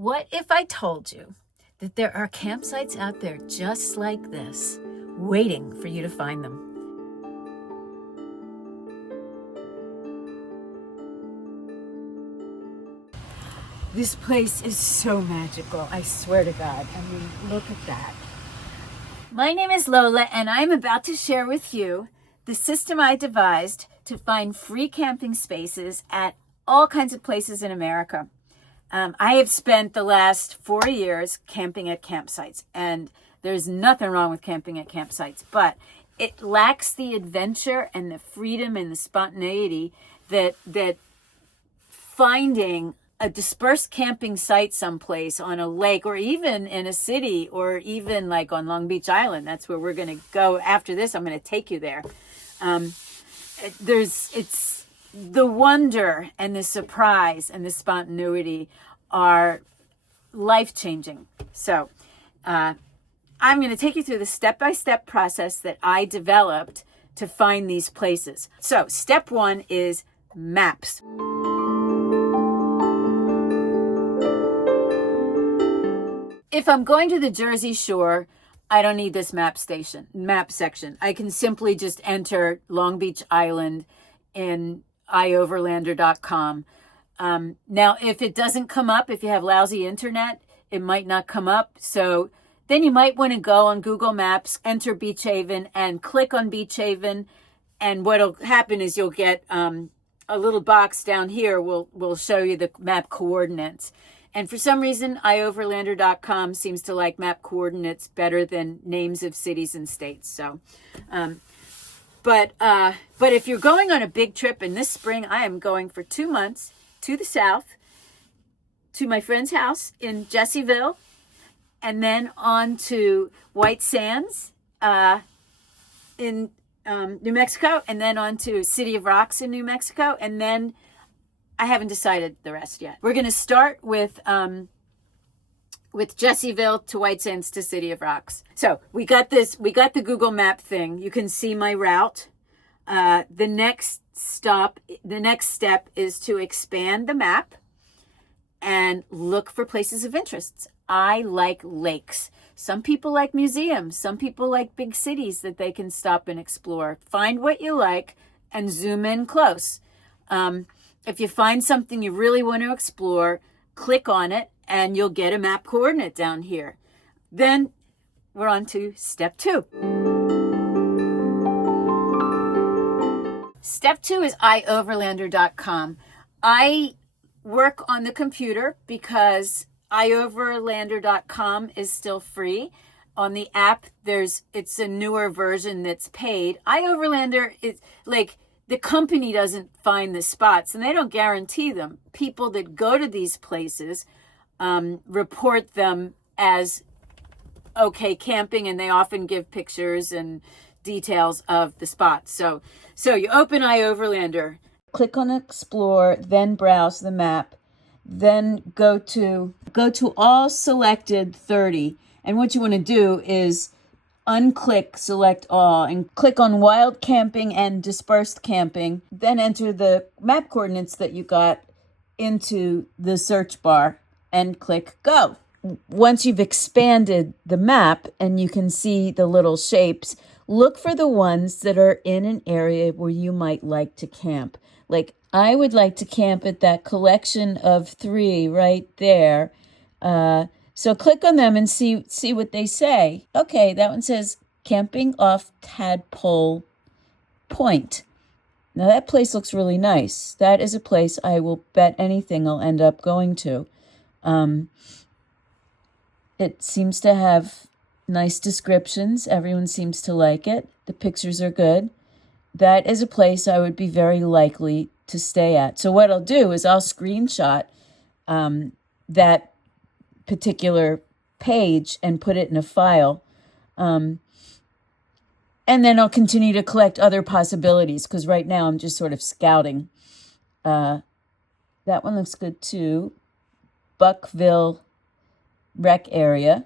What if I told you that there are campsites out there just like this, waiting for you to find them? This place is so magical, I swear to God. I mean, look at that. My name is Lola, and I'm about to share with you the system I devised to find free camping spaces at all kinds of places in America. I have spent the last 4 years camping at campsites, and there's nothing wrong with camping at campsites, but it lacks the adventure and the freedom and the spontaneity that finding a dispersed camping site someplace on a lake or even in a city or even like on Long Beach Island. That's where we're going to go after this. I'm going to take you there. It's the wonder and the surprise and the spontaneity are life-changing. So I'm going to take you through the step-by-step process that I developed to find these places. So step one is maps. If I'm going to the Jersey Shore, I don't need this map section. I can simply just enter Long Beach Island in iOverlander.com. Now, if it doesn't come up, if you have lousy internet, it might not come up. So then you might want to go on Google Maps, enter Beach Haven, and click on Beach Haven. And what'll happen is you'll get a little box down here will show you the map coordinates. And for some reason, iOverlander.com seems to like map coordinates better than names of cities and states. So, but if you're going on a big trip, and this spring I am going for 2 months to the south, to my friend's house in Jessieville, and then on to White Sands in New Mexico, and then on to City of Rocks in New Mexico, and then I haven't decided the rest yet. We're going to start with Jessieville to White Sands to City of Rocks. So we got the Google Map thing. You can see my route. The next step is to expand the map and look for places of interest. I like lakes. Some people like museums. Some people like big cities that they can stop and explore. Find what you like and zoom in close. If you find something you really want to explore, click on it and you'll get a map coordinate down here. Then we're on to step 2. Step 2 is iOverlander.com. I work on the computer because iOverlander.com is still free. On the app, it's a newer version that's paid. iOverlander is like, the company doesn't find the spots and they don't guarantee them. People that go to these places report them as okay camping, and they often give pictures and details of the spots. So you open iOverlander, click on Explore, then browse the map, then go to all selected 30. And what you want to do is unclick select all and click on wild camping and dispersed camping, then enter the map coordinates that you got into the search bar and click go. Once you've expanded the map and you can see the little shapes, look for the ones that are in an area where you might like to camp. Like I would like to camp at that collection of 3 right there. So click on them and see what they say. Okay, that one says camping off Tadpole Point. Now that place looks really nice. That is a place I will bet anything I'll end up going to. It seems to have nice descriptions. Everyone seems to like it. The pictures are good. That is a place I would be very likely to stay at. So what I'll do is I'll screenshot that particular page and put it in a file. And then I'll continue to collect other possibilities because right now I'm just sort of scouting. That one looks good too. Buckville Rec Area.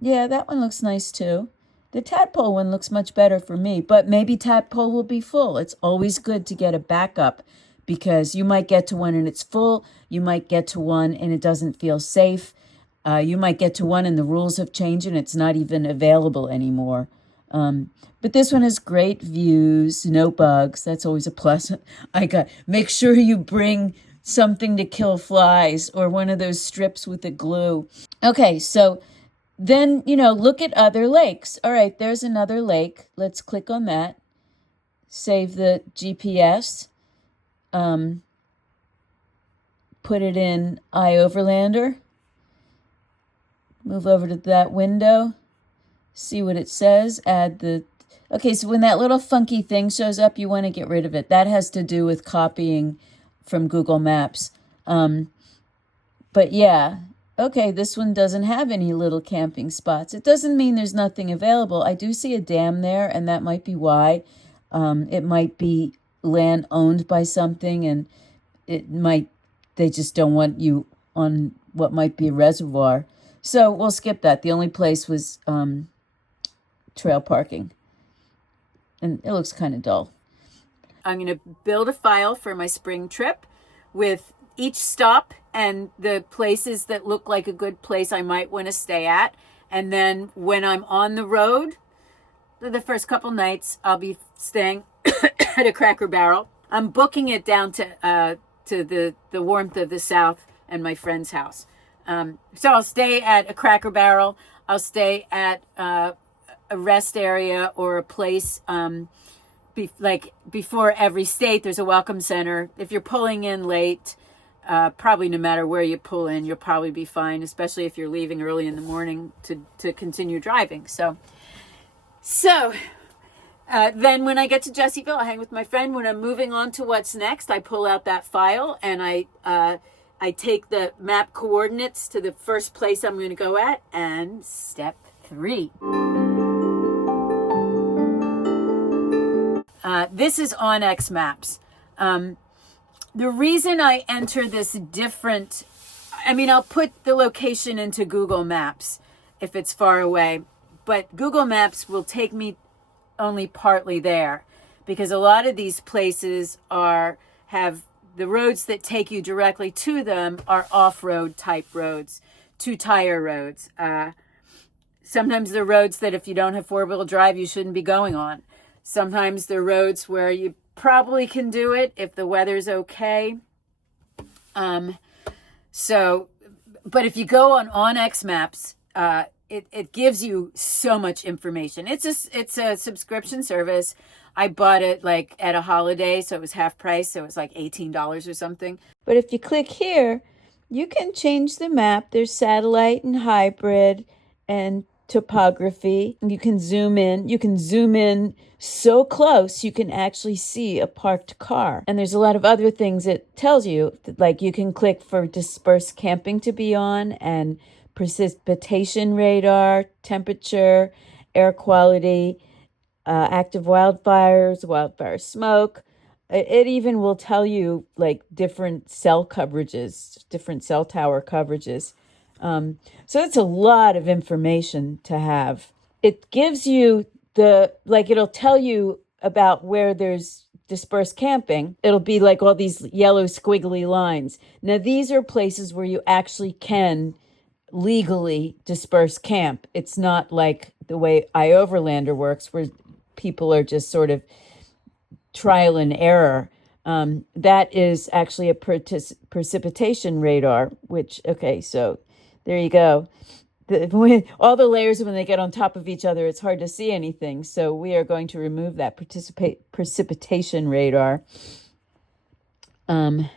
Yeah, that one looks nice too. The Tadpole one looks much better for me, but maybe Tadpole will be full. It's always good to get a backup because you might get to one and it's full. You might get to one and it doesn't feel safe. You might get to one and the rules have changed and it's not even available anymore. But this one has great views, no bugs. That's always a plus. Make sure you bring something to kill flies or one of those strips with the glue. Okay, so then, look at other lakes. All right, there's another lake. Let's click on that. Save the GPS. Put it in iOverlander. Move over to that window. See what it says. Okay, so when that little funky thing shows up, you want to get rid of it. That has to do with copying from Google Maps. But yeah, okay, this one doesn't have any little camping spots. It doesn't mean there's nothing available. I do see a dam there, and that might be why. It might be land owned by something, and they just don't want you on what might be a reservoir. So we'll skip that. The only place was trail parking. And it looks kind of dull. I'm going to build a file for my spring trip with each stop and the places that look like a good place I might want to stay at. And then when I'm on the road, the first couple nights, I'll be staying at a Cracker Barrel. I'm booking it down to the warmth of the South and my friend's house. So I'll stay at a Cracker Barrel. I'll stay at a rest area or a place. Before every state, there's a welcome center. If you're pulling in late, probably no matter where you pull in, you'll probably be fine, especially if you're leaving early in the morning to continue driving. So then when I get to Jessieville, I hang with my friend. When I'm moving on to what's next, I pull out that file and I take the map coordinates to the first place I'm going to go at. And step 3. This is OnX Maps. The reason I enter this different, I'll put the location into Google Maps if it's far away, but Google Maps will take me only partly there because a lot of these places have the roads that take you directly to them are off-road type roads, 2-tire roads. Sometimes they're roads that if you don't have 4-wheel drive, you shouldn't be going on. Sometimes they're roads where you probably can do it if the weather's okay. But if you go on OnX Maps, it gives you so much information. It's a subscription service. I bought it at a holiday, so it was half price, so it was $18 or something. But if you click here, you can change the map. There's satellite and hybrid and topography. You can zoom in. You can zoom in so close you can actually see a parked car. And there's a lot of other things it tells you, like you can click for dispersed camping to be on and precipitation radar, temperature, air quality, active wildfires, wildfire smoke. It even will tell you different cell coverages, different cell tower coverages. So it's a lot of information to have. It gives you it'll tell you about where there's dispersed camping. It'll be all these yellow squiggly lines. Now, these are places where you actually can legally disperse camp. It's not like the way iOverlander works, where people are just sort of trial and error. That is actually a precipitation radar, so there you go. All the layers, when they get on top of each other, it's hard to see anything. So we are going to remove that precipitation radar. And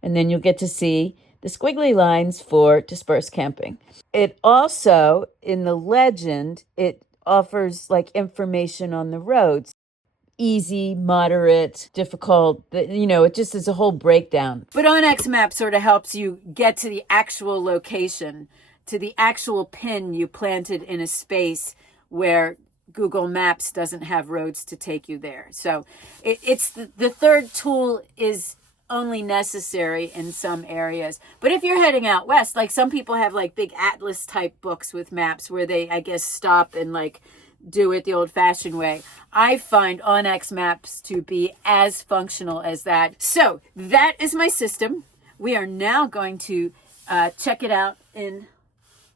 then you'll get to see the squiggly lines for dispersed camping. It also, in the legend, it offers information on the roads. Easy, moderate, difficult, it just is a whole breakdown. But OnX Map sort of helps you get to the actual location, to the actual pin you planted in a space where Google Maps doesn't have roads to take you there. So it's the third tool is only necessary in some areas. But if you're heading out west, some people have big atlas type books with maps where they, I guess, stop and do it the old-fashioned way. I find OnX maps to be as functional as that. So that is my system. We are now going to check it out in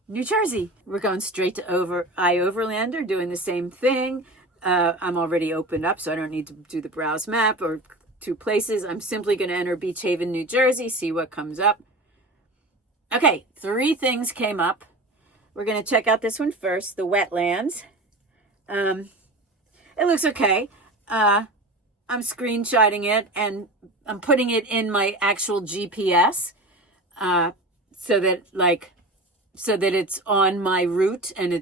New Jersey. We're going straight to iOverlander, doing the same thing. I'm already opened up, so I don't need to do the browse map or 2 places. I'm simply going to enter Beach Haven, New Jersey, see what comes up. Okay, 3 things came up. We're going to check out this one first, the wetlands. It looks okay. I'm screenshotting it and I'm putting it in my actual GPS so that it's on my route and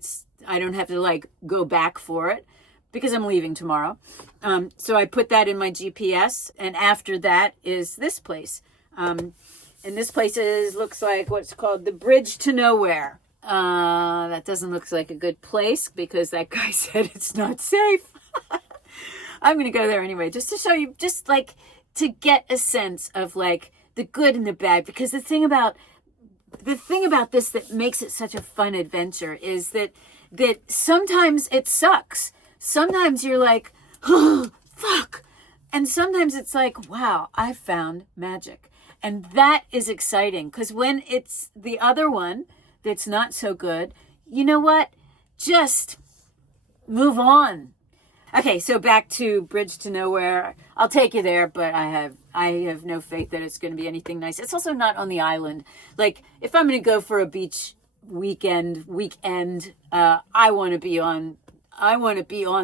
I don't have to go back for it because I'm leaving tomorrow. So I put that in my GPS, and after that is this place. And this place looks like what's called the Bridge to Nowhere. That doesn't look like a good place because that guy said it's not safe. I'm going to go there anyway, just to show you, just to get a sense of the good and the bad. Because the thing about this that makes it such a fun adventure is that sometimes it sucks. Sometimes you're like, oh, fuck. And sometimes it's like, wow, I found magic. And that is exciting because when it's the other one that's not so good, you know what? Just move on. Okay, so back to Bridge to Nowhere. I'll take you there, but I have no faith that it's going to be anything nice. It's also not on the island. If I'm going to go for a beach weekend, I want to be on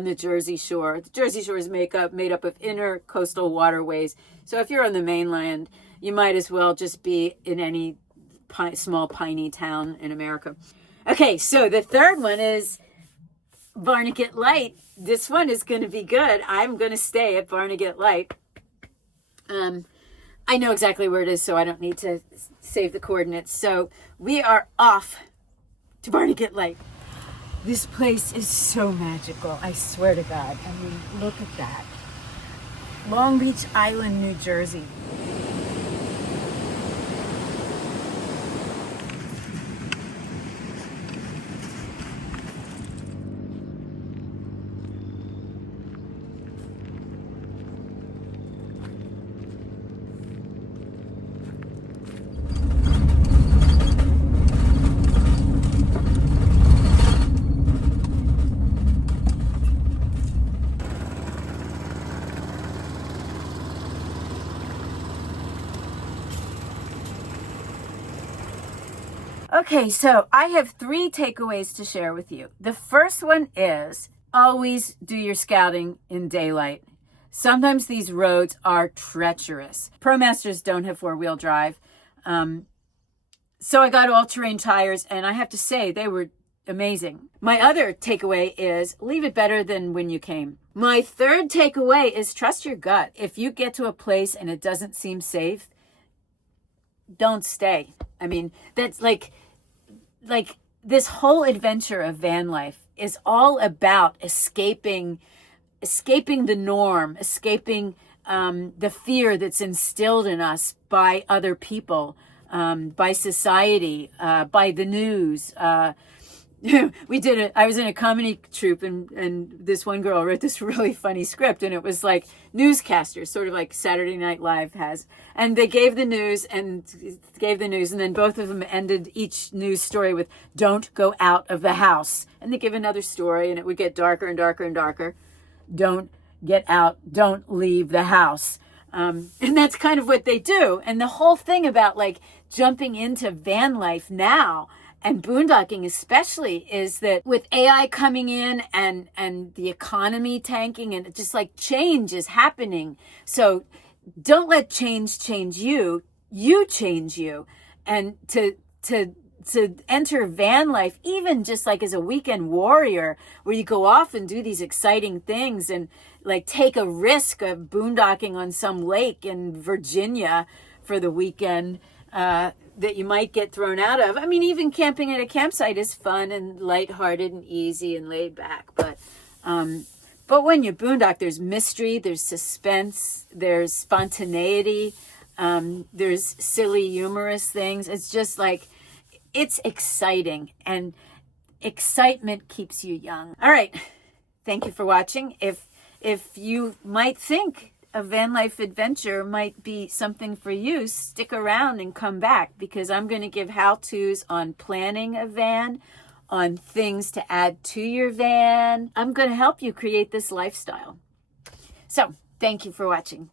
the Jersey Shore. The Jersey Shore is made up of intercoastal waterways. So if you're on the mainland, you might as well just be in any small piney town in America. Okay, so the third one is Barnegat Light. This one is going to be good. I'm going to stay at Barnegat Light. I know exactly where it is, so I don't need to save the coordinates. So we are off to Barnegat Light. This place is so magical. I swear to God. I mean, look at that. Long Beach Island, New Jersey. Okay, so I have 3 takeaways to share with you. The first one is always do your scouting in daylight. Sometimes these roads are treacherous. ProMasters don't have 4-wheel drive. So I got all-terrain tires, and I have to say they were amazing. My other takeaway is leave it better than when you came. My third takeaway is trust your gut. If you get to a place and it doesn't seem safe, don't stay. I mean, that's like this whole adventure of van life is all about escaping the norm, escaping the fear that's instilled in us by other people, by society, by the news. I was in a comedy troupe, and this one girl wrote this really funny script, and it was like newscasters, sort of like Saturday Night Live has. And they gave the news, and then both of them ended each news story with, "Don't go out of the house." And they give another story, and it would get darker and darker and darker. "Don't get out, don't leave the house." And that's kind of what they do. And the whole thing about jumping into van life now, and boondocking especially, is that with AI coming in and the economy tanking, and just change is happening. So don't let change you. You change you. And to enter van life, even just as a weekend warrior, where you go off and do these exciting things and take a risk of boondocking on some lake in Virginia for the weekend, that you might get thrown out of. I mean, even camping at a campsite is fun and lighthearted and easy and laid back. But when you boondock, there's mystery, there's suspense, there's spontaneity, there's silly, humorous things. It's just it's exciting, and excitement keeps you young. All right, Thank you for watching. If you might think a van life adventure might be something for you, stick around and come back, because I'm going to give how-tos on planning a van, on things to add to your van. I'm going to help you create this lifestyle. So, thank you for watching.